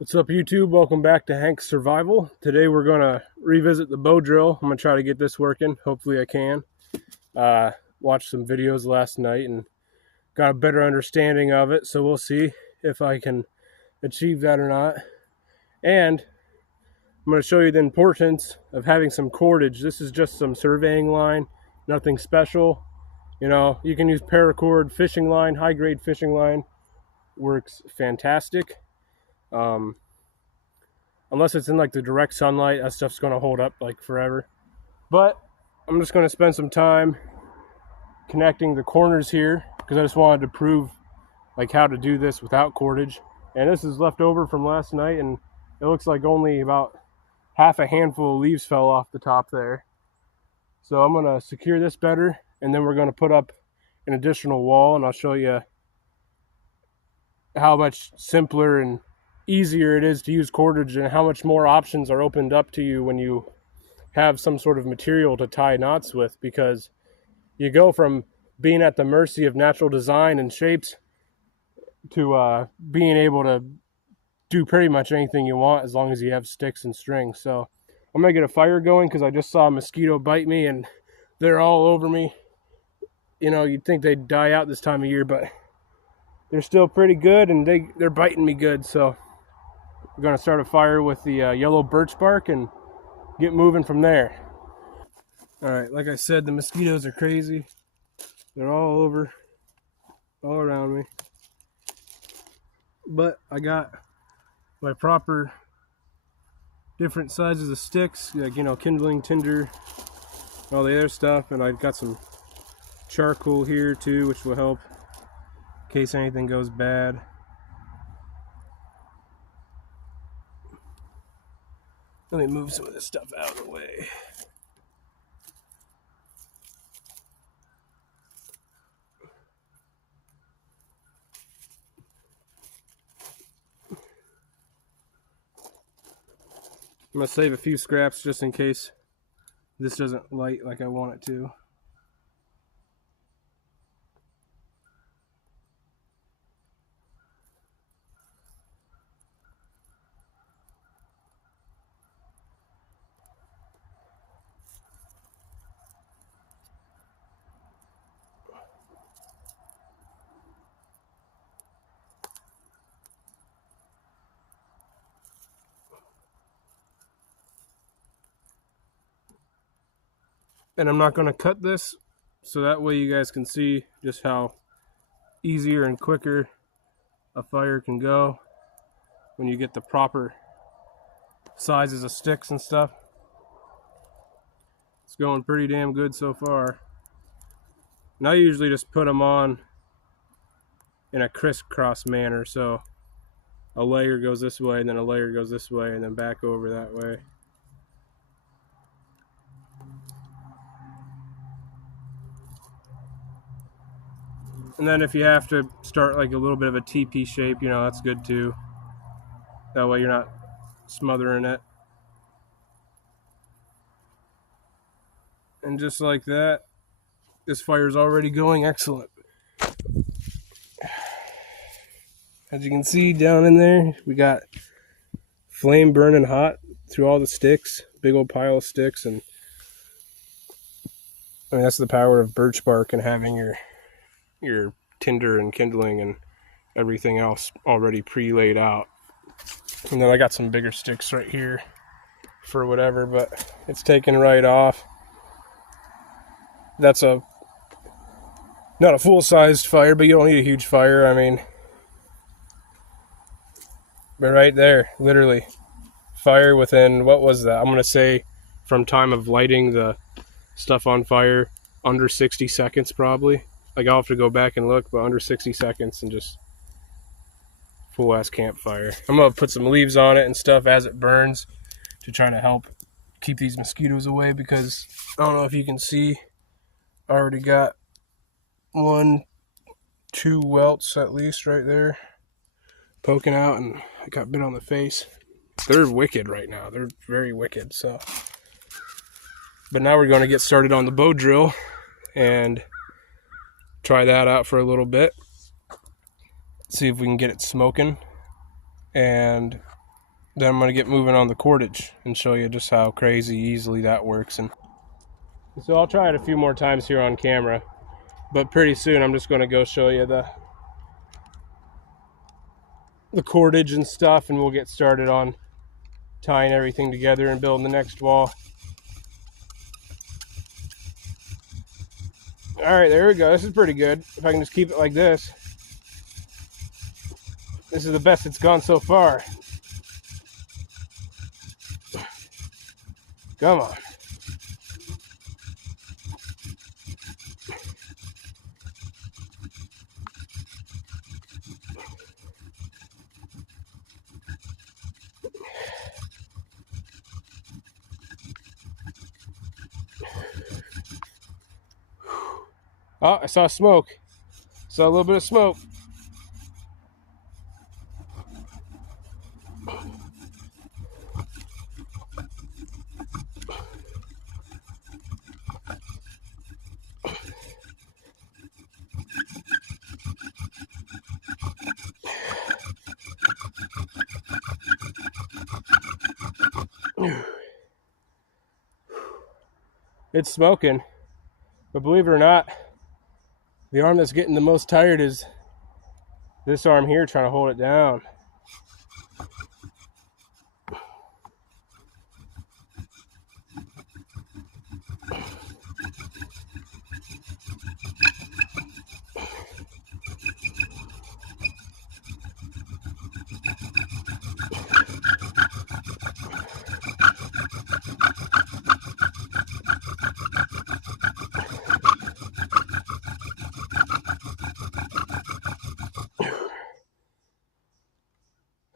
What's up, YouTube? Welcome back to Hank's Survival. Today we're going to revisit the bow drill. I'm going to try to get this working. Hopefully I can. Watched some videos last night and got a better understanding of it, so we'll see if I can achieve that or not. And I'm going to show you the importance of having some cordage. This is just some surveying line, nothing special. You know, you can use paracord fishing line, high-grade fishing line. Works fantastic. Unless it's in like the direct sunlight, that stuff's going to hold up like forever. But I'm just going to spend some time connecting the corners here because I just wanted to prove like how to do this without cordage. And this is left over from last night, and it looks like only about half a handful of leaves fell off the top there. So I'm going to secure this better, and then we're going to put up an additional wall, and I'll show you how much simpler and easier it is to use cordage and how much more options are opened up to you when you have some sort of material to tie knots with, because you go from being at the mercy of natural design and shapes to being able to do pretty much anything you want as long as you have sticks and string. So I'm gonna get a fire going because I just saw a mosquito bite me and they're all over me. You know, you'd think they'd die out this time of year, but they're still pretty good, and they're biting me good. So we're going to start a fire with the yellow birch bark and get moving from there. All right, like I said, the mosquitoes are crazy. They're all over, all around me. But I got my proper different sizes of sticks, like, you know, kindling, tinder, all the other stuff. And I've got some charcoal here too, which will help in case anything goes bad. Let me move some of this stuff out of the way. I'm going to save a few scraps just in case this doesn't light like I want it to. And I'm not going to cut this, so that way you guys can see just how easier and quicker a fire can go when you get the proper sizes of sticks and stuff. It's going pretty damn good so far. And I usually just put them on in a crisscross manner, so a layer goes this way and then a layer goes this way and then back over that way. And then if you have to start like a little bit of a TP shape, you know, that's good too. That way you're not smothering it. And just like that, this fire's already going excellent. As you can see down in there, we got flame burning hot through all the sticks, big old pile of sticks. And I mean, that's the power of birch bark and having your tinder and kindling and everything else already pre-laid out. And then I got some bigger sticks right here for whatever, but it's taken right off. That's not a full-sized fire, but you don't need a huge fire. I mean, but right there, literally, fire within, what was that? I'm going to say from time of lighting the stuff on fire, under 60 seconds probably. Like, I'll have to go back and look, but under 60 seconds and just full-ass campfire. I'm going to put some leaves on it and stuff as it burns to try to help keep these mosquitoes away, because I don't know if you can see, I already got 1, 2 welts at least right there poking out, and I got bit on the face. They're wicked right now. They're very wicked. So, but now we're going to get started on the bow drill and try that out for a little bit. See if we can get it smoking. And then I'm going to get moving on the cordage and show you just how crazy easily that works. And so I'll try it a few more times here on camera, but pretty soon I'm just going to go show you the cordage and stuff, and we'll get started on tying everything together and building the next wall. Alright, there we go. This is pretty good. If I can just keep it like this. This is the best it's gone so far. Come on. Oh, I saw smoke. Saw a little bit of smoke. It's smoking, but believe it or not, the arm that's getting the most tired is this arm here, trying to hold it down.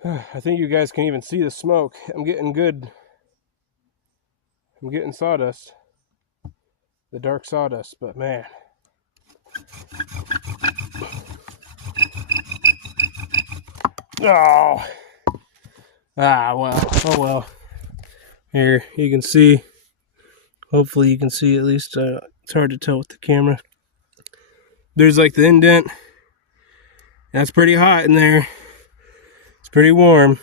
I think you guys can even see the smoke. I'm getting good. I'm getting sawdust. The dark sawdust, but man. Oh. Ah, well. Oh, well. Here, you can see. Hopefully you can see at least. It's hard to tell with the camera. There's like the indent. That's pretty hot in there. It's pretty warm.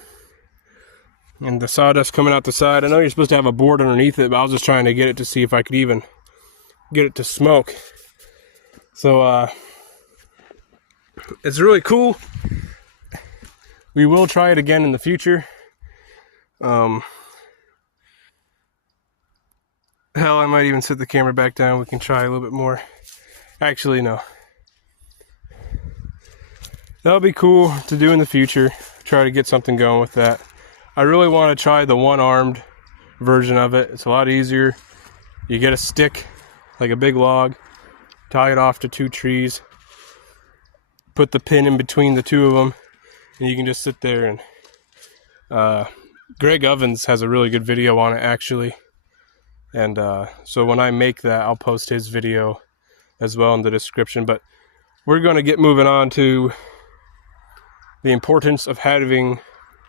And the sawdust coming out the side. I know you're supposed to have a board underneath it, but I was just trying to get it to see if I could even get it to smoke. So, it's really cool. We will try it again in the future. Hell, I might even set the camera back down. We can try a little bit more. Actually, no. That'll be cool to do in the future. Try to get something going with that. I really want to try the one-armed version of it. It's a lot easier. You get a stick, like a big log, tie it off to 2 trees, put the pin in between the 2 of them, and you can just sit there. And Greg Ovens has a really good video on it, actually. And so when I make that, I'll post his video as well in the description. But we're going to get moving on to the importance of having,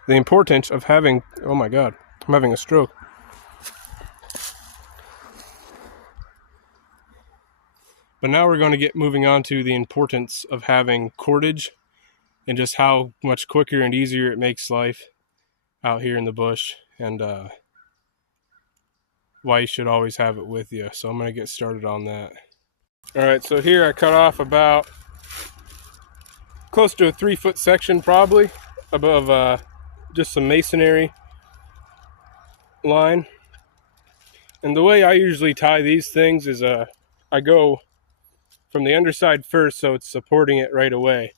oh my God, I'm having a stroke. But now we're going to get moving on to the importance of having cordage and just how much quicker and easier it makes life out here in the bush, and why you should always have it with you. So I'm going to get started on that. Alright, so here I cut off about close to a 3-foot section, probably above just some masonry line. And the way I usually tie these things is I go from the underside first, so it's supporting it right away,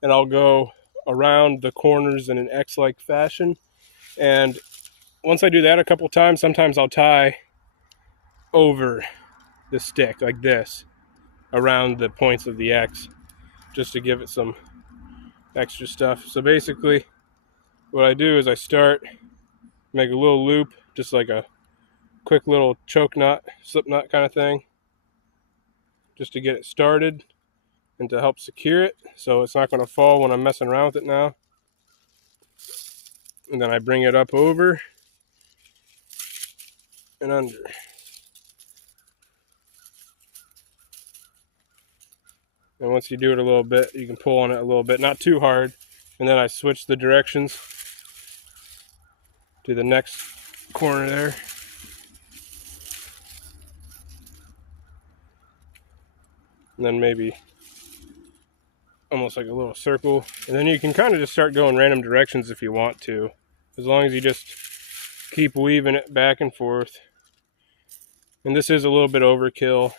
and I'll go around the corners in an X-like fashion. And once I do that a couple times, sometimes I'll tie over the stick like this around the points of the X, just to give it some extra stuff. So basically what I do is I start, make a little loop, just like a quick little choke knot, slip knot kind of thing, just to get it started and to help secure it so it's not going to fall when I'm messing around with it now. And then I bring it up over and under. And once you do it a little bit, you can pull on it a little bit, not too hard. And then I switch the directions. do the next corner there. And then maybe almost like a little circle. And then you can kind of just start going random directions if you want to, as long as you just keep weaving it back and forth. And this is a little bit overkill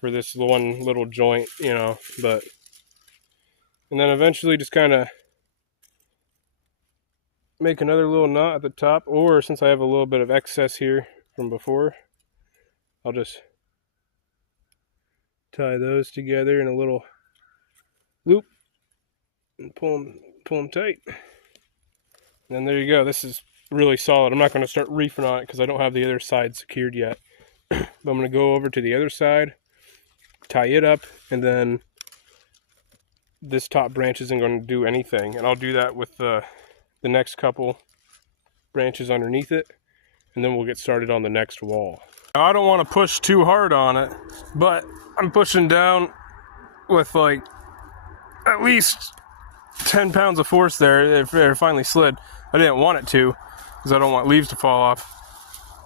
for this one little joint, you know, but and then eventually just kind of make another little knot at the top, or since I have a little bit of excess here from before, I'll just tie those together in a little loop and pull them tight. And then there you go. This is really solid. I'm not going to start reefing on it because I don't have the other side secured yet. But I'm going to go over to the other side, tie it up, and then this top branch isn't going to do anything. And I'll do that with the next couple branches underneath it, and then we'll get started on the next wall. Now, I don't want to push too hard on it, but I'm pushing down with like at least 10 pounds of force there. It finally slid. I didn't want it to because I don't want leaves to fall off,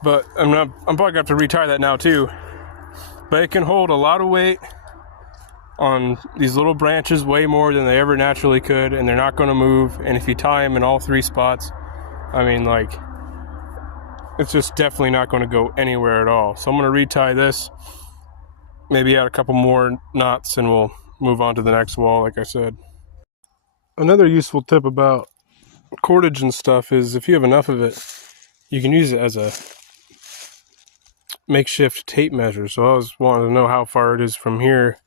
but I'm probably gonna have to retie that now too. But it can hold a lot of weight on these little branches, way more than they ever naturally could, and they're not going to move. And if you tie them in all three spots, I mean, like, it's just definitely not going to go anywhere at all. So I'm going to retie this, maybe add a couple more knots, and we'll move on to the next wall, like I said. Another useful tip about cordage and stuff is if you have enough of it, you can use it as a makeshift tape measure. So I was wanting to know how far it is from here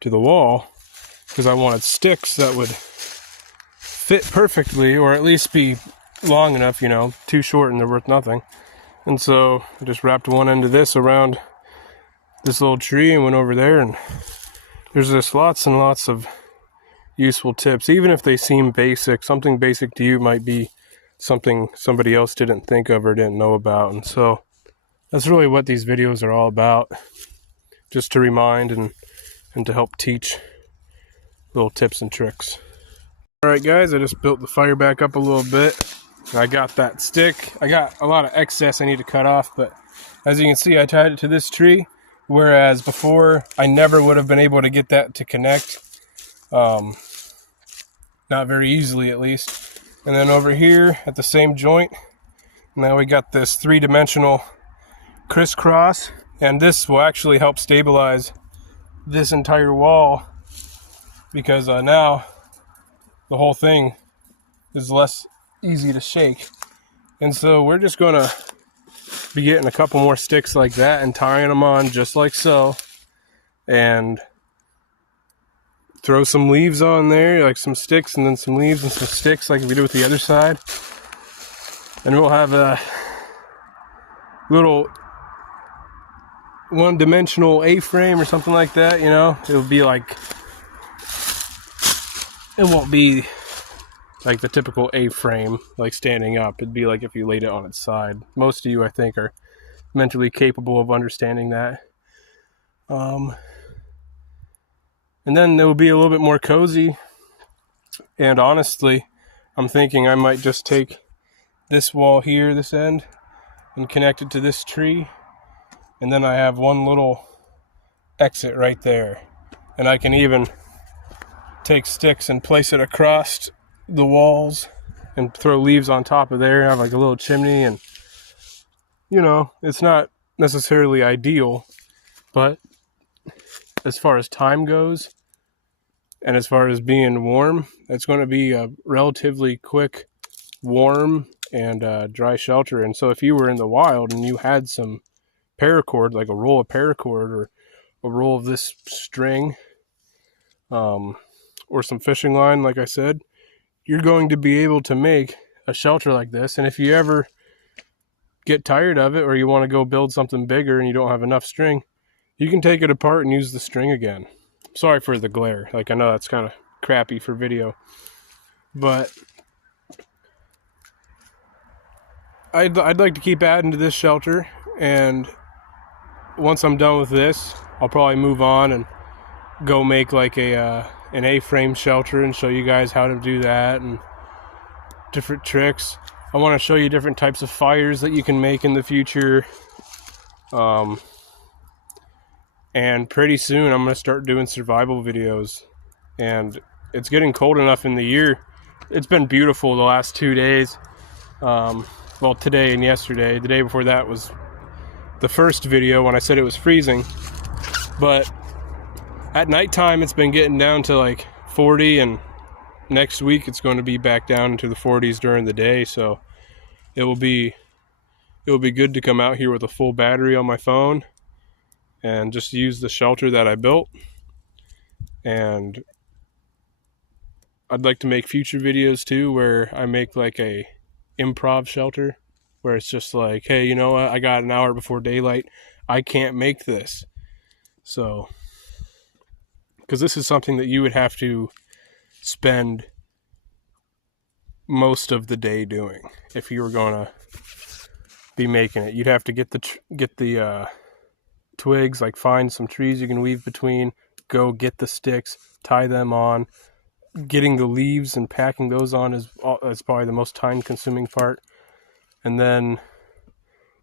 to the wall, because I wanted sticks that would fit perfectly, or at least be long enough, you know. Too short and they're worth nothing. And so I just wrapped one end of this around this little tree and went over there, and there's just lots and lots of useful tips. Even if they seem basic, something basic to you might be something somebody else didn't think of or didn't know about. And so that's really what these videos are all about, just to remind and to help teach little tips and tricks. Alright guys, I just built the fire back up a little bit. I got that stick. I got a lot of excess I need to cut off, but as you can see, I tied it to this tree, whereas before I never would have been able to get that to connect. Not very easily, at least. And then over here at the same joint, now we got this three-dimensional crisscross, and this will actually help stabilize this entire wall, because now the whole thing is less easy to shake. And so we're just gonna be getting a couple more sticks like that and tying them on just like so, and throw some leaves on there, like some sticks and then some leaves and some sticks, like we did with the other side. And we'll have a little one-dimensional A-frame or something like that, you know. It'll be like, it won't be like the typical A-frame, like standing up. It'd be like if you laid it on its side. Most of you, I think, are mentally capable of understanding that. And then it will be a little bit more cozy. And honestly, I'm thinking I might just take this wall here, this end, and connect it to this tree. And then I have one little exit right there. And I can even take sticks and place it across the walls and throw leaves on top of there. I have like a little chimney, and you know, it's not necessarily ideal, but as far as time goes and as far as being warm, it's going to be a relatively quick, warm, and dry shelter. And so if you were in the wild and you had some paracord, like a roll of paracord or a roll of this string, or some fishing line, like I said, you're going to be able to make a shelter like this. And if you ever get tired of it, or you want to go build something bigger and you don't have enough string, you can take it apart and use the string again. Sorry for the glare. Like, I know that's kind of crappy for video, but I'd like to keep adding to this shelter. And once I'm done with this, I'll probably move on and go make like an A-frame shelter and show you guys how to do that and different tricks. I want to show you different types of fires that you can make in the future. And pretty soon I'm going to start doing survival videos. And it's getting cold enough in the year. It's been beautiful the last 2 days. Well, today and yesterday. The day before that was the first video when I said it was freezing. But at nighttime it's been getting down to like 40, and next week it's going to be back down into the 40s during the day. So it will be good to come out here with a full battery on my phone and just use the shelter that I built. And I'd like to make future videos too where I make like a improv shelter where it's just like, hey, you know what, I got an hour before daylight, I can't make this. So because this is something that you would have to spend most of the day doing if you were going to be making it. You'd have to get the twigs, like find some trees you can weave between, go get the sticks, tie them on. Getting the leaves and packing those on is probably the most time consuming part. And then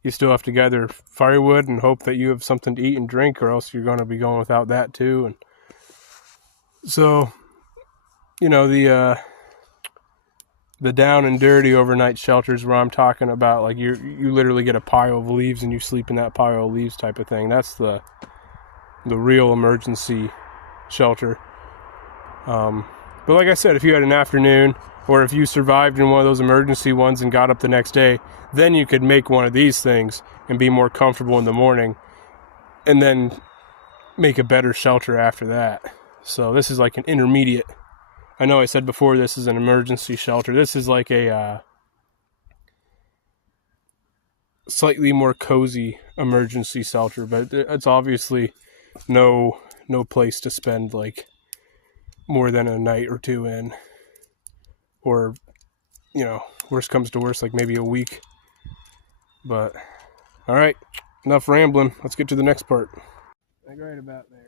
you still have to gather firewood and hope that you have something to eat and drink, or else you're going to be going without that too. And so, you know, the down and dirty overnight shelters where I'm talking about, like you literally get a pile of leaves and you sleep in that pile of leaves type of thing. That's the real emergency shelter. But like I said, if you had an afternoon, or if you survived in one of those emergency ones and got up the next day, then you could make one of these things and be more comfortable in the morning, and then make a better shelter after that. So this is like an intermediate. I know I said before this is an emergency shelter. This is like a slightly more cozy emergency shelter, but it's obviously no place to spend like more than a night or two in, or, you know, worst comes to worst, like maybe a week. But all right, enough rambling, let's get to the next part. Like right about there.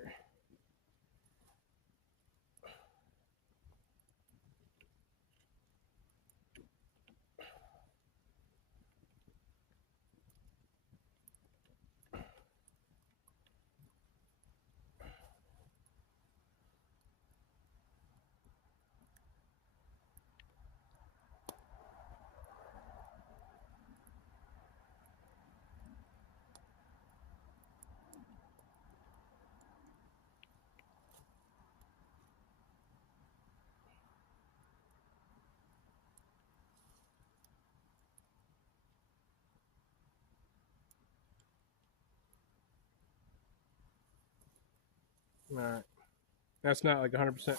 All right, that's not like 100%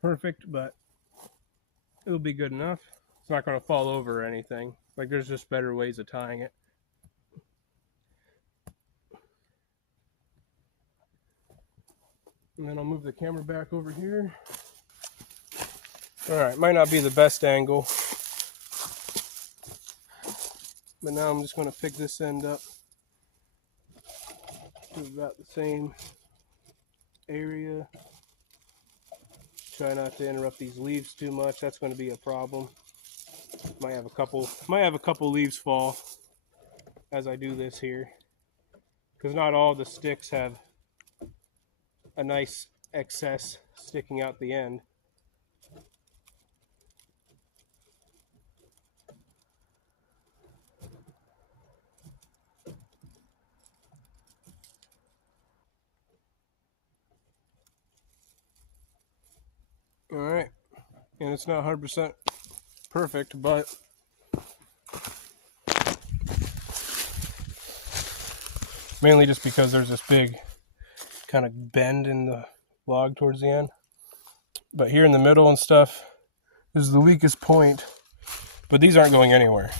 perfect, but it'll be good enough. It's not going to fall over or anything. Like, there's just better ways of tying it. And then I'll move the camera back over here. All right, might not be the best angle, but now I'm just going to pick this end up to about the same area. Try not to interrupt these leaves too much. That's going to be a problem. Might have a couple leaves fall as I do this here, because not all the sticks have a nice excess sticking out the end. All right, and it's not 100% perfect, but mainly just because there's this big kind of bend in the log towards the end. But here in the middle and stuff is the weakest point, but these aren't going anywhere.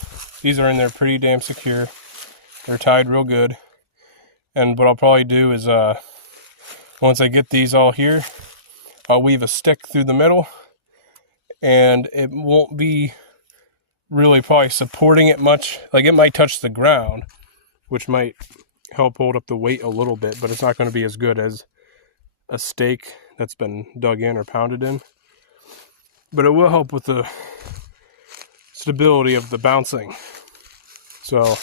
These are in there pretty damn secure. They're tied real good. And what I'll probably do is once I get these all here, I'll weave a stick through the middle, and it won't be really probably supporting it much. Like, it might touch the ground, which might help hold up the weight a little bit, but it's not going to be as good as a stake that's been dug in or pounded in. But it will help with the stability of the bouncing. So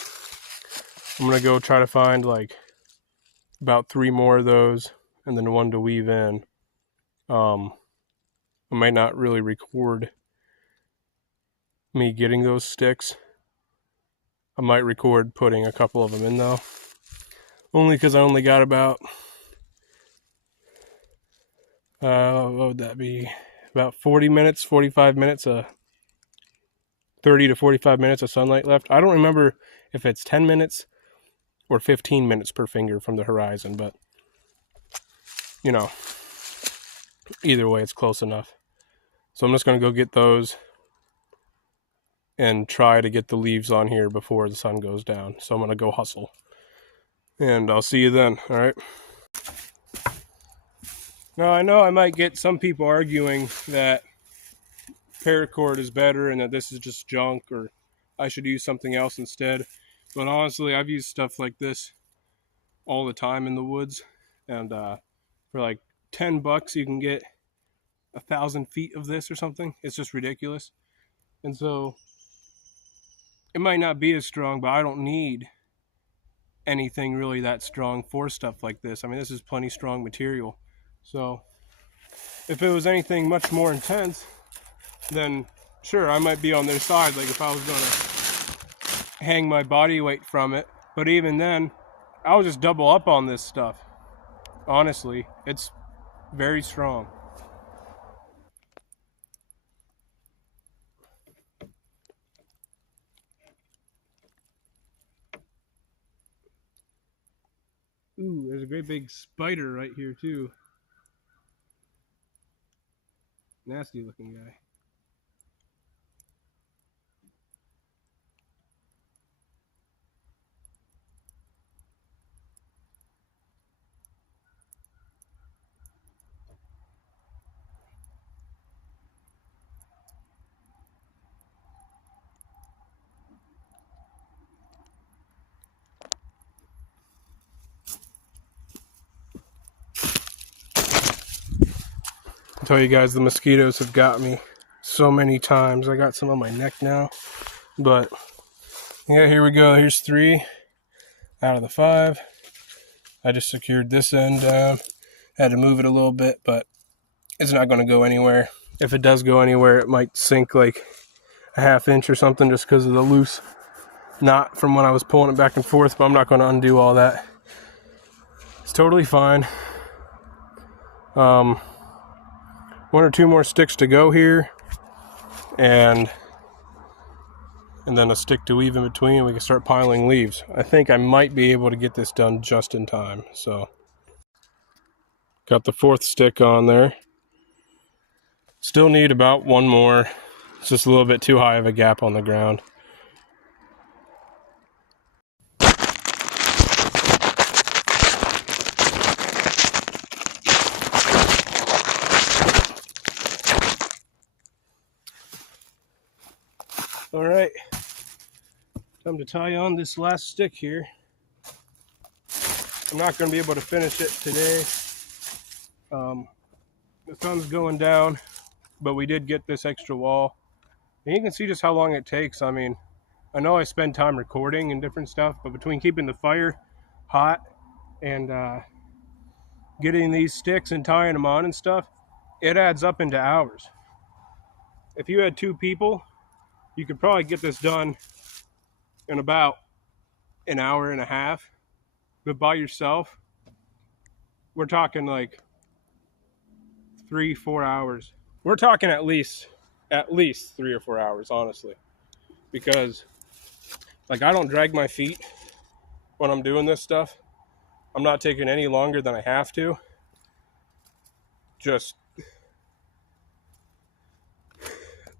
I'm going to go try to find like about 3 more of those and then one to weave in. I might not really record me getting those sticks. I might record putting a couple of them in though. Only because I only got about, what would that be? About 40 minutes, 45 minutes, 30 to 45 minutes of sunlight left. I don't remember if it's 10 minutes or 15 minutes per finger from the horizon, but you know, either way it's close enough. So I'm just going to go get those and try to get the leaves on here before the sun goes down. So I'm going to go hustle. And I'll see you then, all right? Now, I know I might get some people arguing that paracord is better and that this is just junk or I should use something else instead. But honestly, I've used stuff like this all the time in the woods. And for like $10, you can get 1,000 feet of this or something. It's just ridiculous. And so it might not be as strong, but I don't need anything really that strong for stuff like this. I mean, this is plenty strong material. So if it was anything much more intense, then sure, I might be on their side, like if I was going to hang my body weight from it. But even then, I'll just double up on this stuff. Honestly, it's very strong. Ooh, there's a great big spider right here too. Nasty looking guy. I tell you guys, the mosquitoes have got me so many times. I got some on my neck now, but yeah, here we go. Here's 3 out of the 5. I just secured this end down. Had to move it a little bit, but it's not going to go anywhere. If it does go anywhere, it might sink like a 1/2 inch or something just because of the loose knot from when I was pulling it back and forth, but I'm not going to undo all that. It's totally fine. 1 or 2 more sticks to go here, and then a stick to weave in between, and we can start piling leaves. I think I might be able to get this done just in time. So got the 4th stick on there. Still need about 1 more. It's just a little bit too high of a gap on the ground. All right, time to tie on this last stick here. I'm not going to be able to finish it today. The sun's going down, but we did get this extra wall. And you can see just how long it takes. I mean, I know I spend time recording and different stuff, but between keeping the fire hot and getting these sticks and tying them on and stuff, it adds up into hours. If you had 2 people, you could probably get this done in about an hour and a half. But by yourself, we're talking like 3-4 hours. We're talking at least 3 or 4 hours, honestly. Because like I don't drag my feet when I'm doing this stuff. I'm not taking any longer than I have to. Just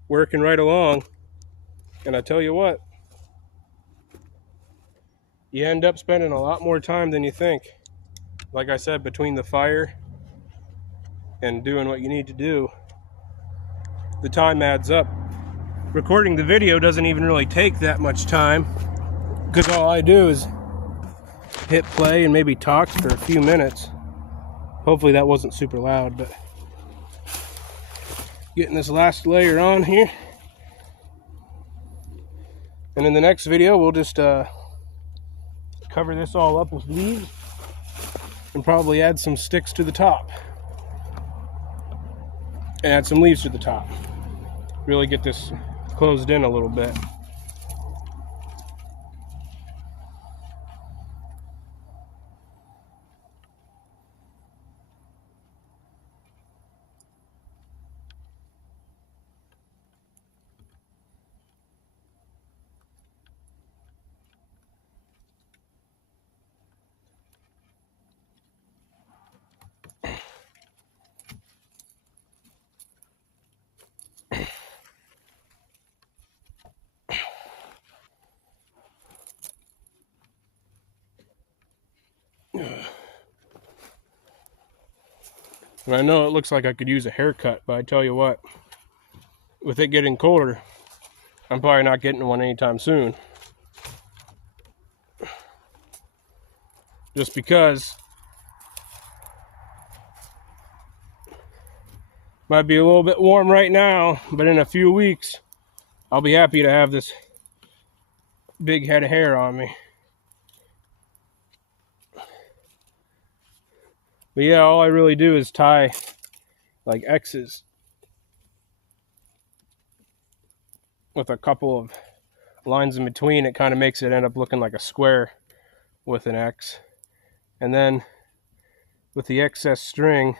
working right along. And I tell you what, you end up spending a lot more time than you think. Like I said, between the fire and doing what you need to do, the time adds up. Recording the video doesn't even really take that much time because all I do is hit play and maybe talk for a few minutes. Hopefully that wasn't super loud, but getting this last layer on here. And in the next video, we'll just cover this all up with leaves and probably add some sticks to the top. And add some leaves to the top. Really get this closed in a little bit. And I know it looks like I could use a haircut, but I tell you what, with it getting colder, I'm probably not getting one anytime soon. Just because might be a little bit warm right now, but in a few weeks, I'll be happy to have this big head of hair on me. But yeah, all I really do is tie like X's with a couple of lines in between. It kind of makes it end up looking like a square with an X. And then with the excess string,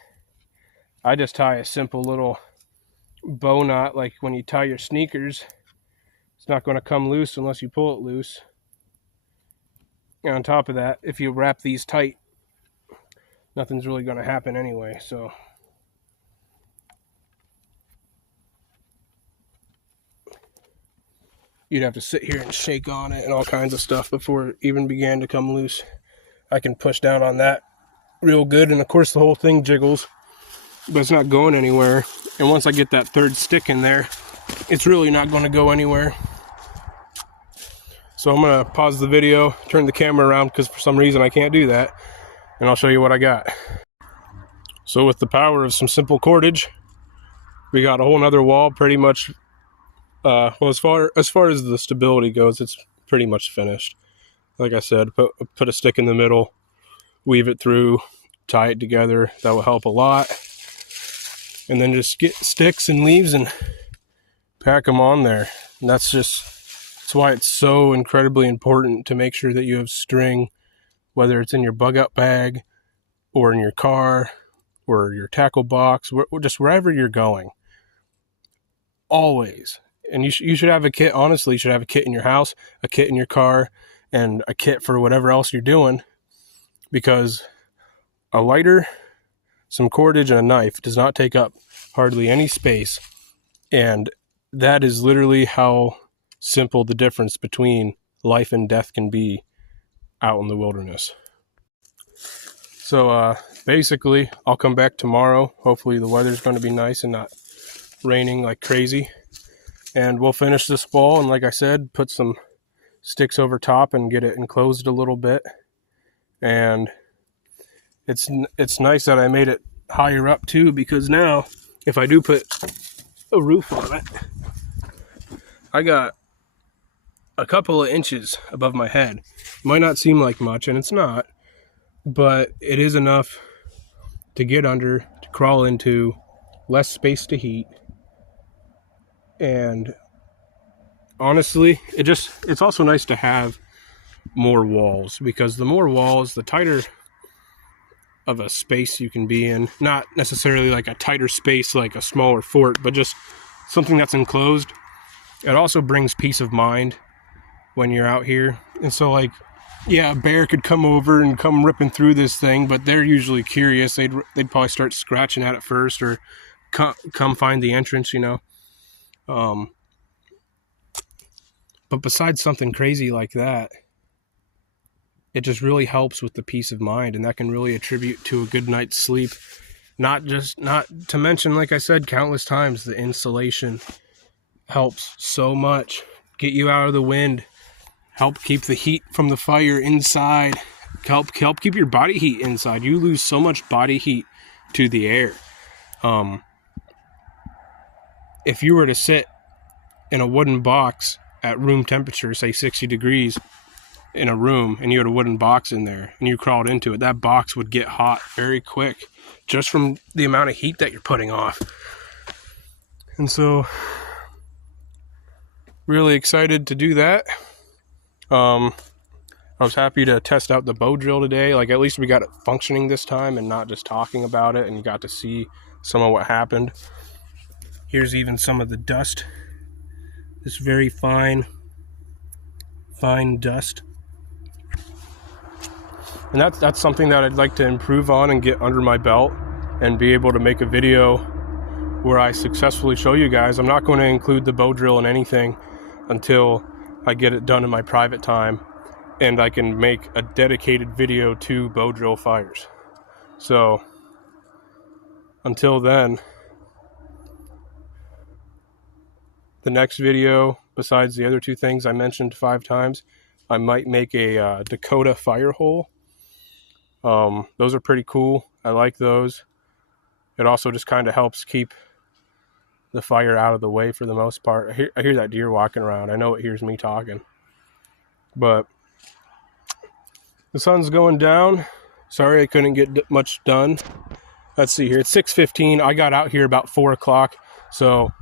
I just tie a simple little bow knot, like when you tie your sneakers. It's not going to come loose unless you pull it loose. And on top of that, if you wrap these tight, nothing's really going to happen anyway. So you'd have to sit here and shake on it and all kinds of stuff before it even began to come loose. I can push down on that real good, and of course the whole thing jiggles, but it's not going anywhere. And once I get that third stick in there, it's really not going to go anywhere. So I'm going to pause the video, turn the camera around because for some reason I can't do that, and I'll show you what I got. So with the power of some simple cordage, we got a whole nother wall pretty much. Well, as far as the stability goes, it's pretty much finished. Like I said, put a stick in the middle, weave it through, tie it together. That will help a lot. And then just get sticks and leaves and pack them on there. And that's why it's so incredibly important to make sure that you have string, whether it's in your bug out bag or in your car or your tackle box, just wherever you're going. Always. And you should have a kit. Honestly, you should have a kit in your house, a kit in your car, and a kit for whatever else you're doing, because a lighter, some cordage, and a knife does not take up hardly any space. And that is literally how simple the difference between life and death can be out in the wilderness. So basically, I'll come back tomorrow. Hopefully the weather's going to be nice and not raining like crazy. And we'll finish this ball, and like I said, put some sticks over top and get it enclosed a little bit. And it's nice that I made it higher up too, because now if I do put a roof on it, I got a couple of inches above my head. Might not seem like much, and it's not, but it is enough to get under, to crawl into, less space to heat. And honestly, it's also nice to have more walls, because the more walls, the tighter of a space you can be in. Not necessarily like a tighter space like a smaller fort, but just something that's enclosed. It also brings peace of mind when you're out here. And so, like, yeah, a bear could come over and come ripping through this thing, but they're usually curious. They'd probably start scratching at it first, or come find the entrance, you know. But besides something crazy like that, it just really helps with the peace of mind, and that can really attribute to a good night's sleep. Not to mention, like I said countless times, the insulation helps so much. Get you out of the wind, help keep the heat from the fire inside, help keep your body heat inside. You lose so much body heat to the air. If you were to sit in a wooden box at room temperature, say 60 degrees, in a room, and you had a wooden box in there and you crawled into it, that box would get hot very quick just from the amount of heat that you're putting off. And so really excited to do that. I was happy to test out the bow drill today. Like, at least we got it functioning this time and not just talking about it, and you got to see some of what happened. Here's even some of the dust, this very fine dust. And that's something that I'd like to improve on and get under my belt and be able to make a video where I successfully show you guys. I'm not going to include the bow drill in anything until I get it done in my private time and I can make a dedicated video to bow drill fires. So until then, the next video, besides the other two things I mentioned 5 times, I might make a Dakota fire hole. Those are pretty cool. I like those. It also just kind of helps keep the fire out of the way for the most part. I hear that deer walking around. I know it hears me talking. But the sun's going down. Sorry I couldn't get much done. Let's see here. It's 6:15. I got out here about 4 o'clock. So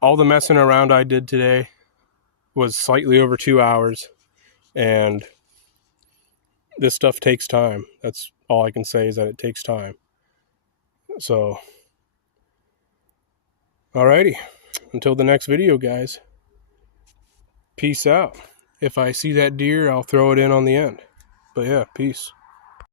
all the messing around I did today was slightly over 2 hours. And this stuff takes time. That's all I can say, is that it takes time. So, alrighty. Until the next video, guys. Peace out. If I see that deer, I'll throw it in on the end. But yeah, peace.